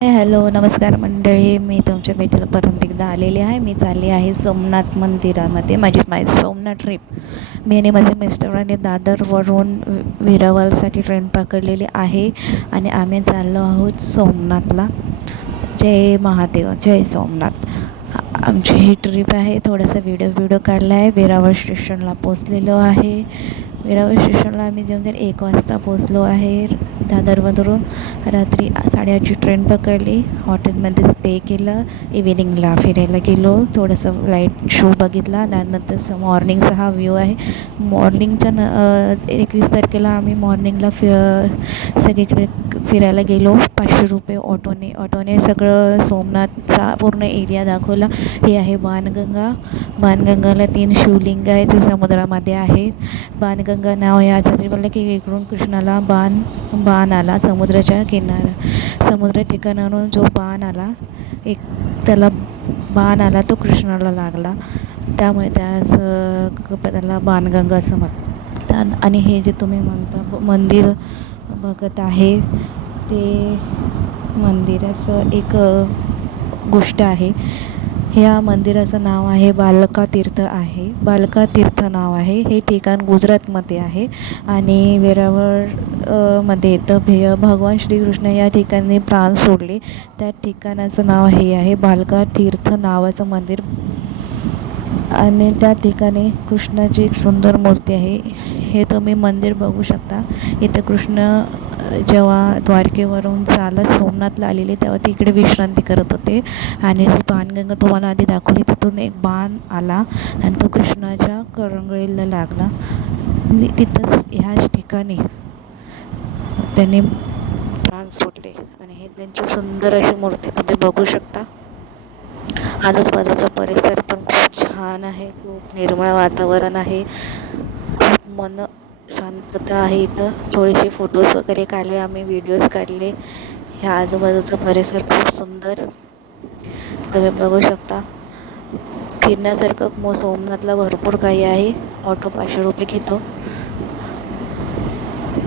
Hello नमस्कार मंडळी. मी तुमच्या भेटीला परत एकदा आलेली आहे. मी चालली आहे सोमनाथ मंदिरामध्ये. माझी माझी सोमनाथ ट्रिप मी आणि माझे मिस्टरांनी दादरवरून विरावलसाठी ट्रेन पकडलेली आहे आणि आम्ही चाललो आहोत सोमनाथला. जय महादेव जय सोमनाथ. आमची ही ट्रिप आहे. थोडासा व्हिडिओ व्हिडिओ काढला आहे. वेरावळ स्टेशनला पोचलेलो आहे. वेरावळ स्टेशनला आम्ही जेवण एक वाजता पोचलो आहे. दादरवरून रात्री साडेआठची ट्रेन पकडली. हॉटेलमध्ये स्टे केलं. इव्हिनिंगला फिरायला गेलो. थोडंसं लाइट शो बघितला. त्यानंतर मॉर्निंगचा हा व्ह्यू आहे. मॉर्निंगच्या न एकवीस तारखेला आम्ही मॉर्निंगला फि सगळीकडे फिरायला गेलो. पाचशे रुपये ऑटोने ऑटोने सगळं सोमनाथचा पूर्ण एरिया दाखवला. हे आहे बाणगंगा. बाणगंगाला तीन शिवलिंग आहे जे समुद्रामध्ये आहे बाणगंगा नाव याच्यासाठी म्हणलं की इकडून कृष्णाला बाण बाण आला समुद्राच्या किनारा समुद्र ठिकाणावरून जो बाण आला एक त्याला बाण आला तो कृष्णाला लागला. त्यामुळे त्यास त्याला बाणगंगा असं म्हणतात आणि हे जे तुम्ही म्हणता मंदिर बघत आहे ते मंदिराचं एक गोष्ट आहे. ह्या मंदिराचं नाव आहे बालका तीर्थ आहे. बालका तीर्थ नाव आहे. हे ठिकाण गुजरातमध्ये आहे आणि वेरावळमध्ये. येतं भे भगवान श्रीकृष्ण या ठिकाणी प्राण सोडले. त्या ठिकाणाचं नाव हे आहे बालका तीर्थ नावाचं मंदिर. आणि त्या ठिकाणी कृष्णाची एक सुंदर मूर्ती आहे. हे तुम्ही मंदिर बघू शकता. इथं कृष्ण जेव्हा द्वारकेवरून चालत सोमनाथला आलेले तेव्हा तिकडे विश्रांती करत होते. आणि जी बाणगंगा तुम्हाला आधी दाखवली तिथून एक बाण आला आणि तो कृष्णाच्या करंगळीला लागला. तिथंच ह्याच ठिकाणी त्यांनी प्राण सोडले. आणि हे त्यांची सुंदर अशी मूर्ती तुम्ही बघू शकता. आजूबाजूचा परिसर पण खूप छान आहे खूप निर्मळ वातावरण आहे. खूप मन शांतता आहे इथं. थोडेसे फोटोज वगैरे काढले आम्ही व्हिडिओज काढले. ह्या आजूबाजूचा परिसर खूप सुंदर. तुम्ही बघू शकता. फिरण्यासारखं मो सोमनाथला भरपूर काही आहे. ऑटो पाचशे रुपये घेतो.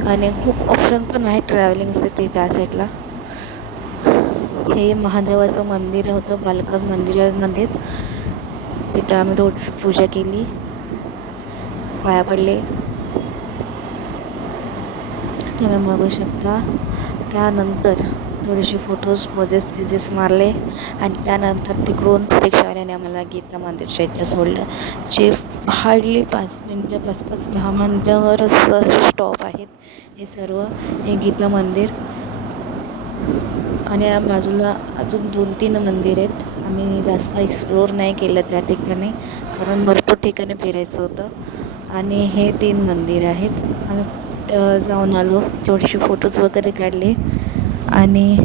आणि खूप ऑप्शन पण आहे ट्रॅव्हलिंगचे ते त्या साईडला हे महादेवाचं मंदिर होतं बालकाच मंदिरामध्येच. तिथं आम्ही थोडीशी पूजा केली. पाया पडले. तुम्ही बघू शकता. त्यानंतर थोडेसे फोटोज पोजेस बिजेस मारले आणि त्यानंतर तिकडून रिक्षावाल्याने आम्हाला गीता मंदिरच्या इथे सोडलं. जे हार्डली पाच मिनटं पाच पाच दहा मिनटावरच स्टॉप आहेत हे सर्व हे गीता मंदिर. आणि या बाजूला अजून दोन तीन मंदिर आहेत. आम्ही जास्त एक्सप्लोर नाही केलं त्या ठिकाणी कारण भरपूर ठिकाणी फिरायचं होतं. आणि हे तीन मंदिर आहेत. आम्ही जाऊन आलो. थोडेसे फोटोज वगैरे काढले. आणि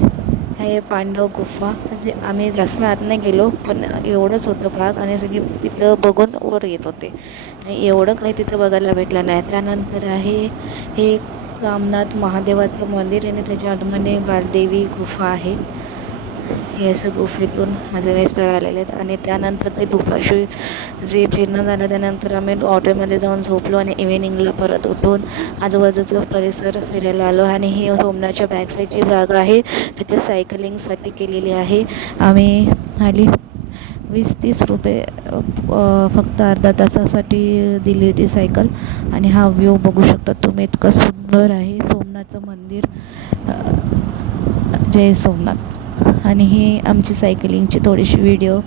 हे पांडव गुफा. म्हणजे आम्ही जास्त आत नाही गेलो पण एवढंच होतं भाग. आणि सगळे तिथं बघून वर येत होते. एवढं काही तिथं बघायला भेटलं नाही. त्यानंतर आहे हे कामनाथ महादेवाचं मंदिर आणि त्याच्या आतमध्ये बालदेवी गुफा आहे. हे असं गुफेतून माझे मिस्टर आलेले आहेत. आणि त्यानंतर ते दुपारशी जे फिरणं झालं त्यानंतर आम्ही ऑटोमध्ये जाऊन झोपलो आणि इव्हिनिंगला परत उठून आजूबाजूचा परिसर फिरायला आलो. आणि ही सोमनाथच्या बॅक साईडची जागा आहे. तिथे सायकलिंगसाठी केलेली आहे. आम्ही आली वीस तीस रुपये फक्त अर्धा तासासाठी दिली होती सायकल आणि हा व्ह्यू बघू शकता तुम्ही इतकं सुंदर आहे. सोमनाथचं मंदिर जय सोमनाथ. आणि ही आमची सायकलिंगची थोडीशी व्हिडिओ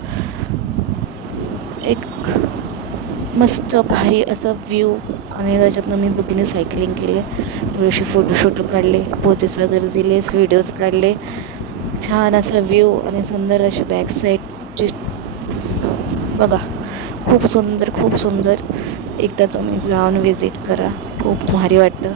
एक मस्त भारी असं व्ह्यू आणि त्याच्यातनं मी दुखीने सायकलिंग केले. थोडेसे फोटोशूट काढले पोजेस वगैरे दिले व्हिडिओज काढले. छान असा व्ह्यू आणि सुंदर असे बॅक साईडचे बघा खूप सुंदर खूप सुंदर. एकदा तुम्ही जाऊन व्हिजिट करा. खूप भारी वाटतं.